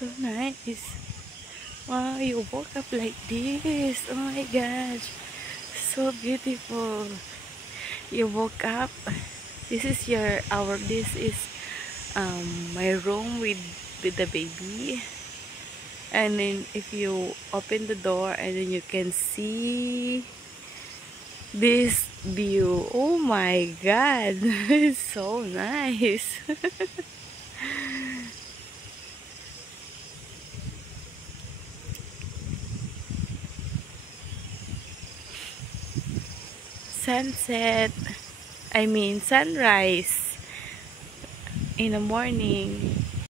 So nice. Wow, you woke up like this. Oh my gosh. So beautiful. You woke up. This is my room with the baby. And then if you open the door and then you can see this view. Oh my god. It's so nice. Sunset. I mean sunrise in the morning.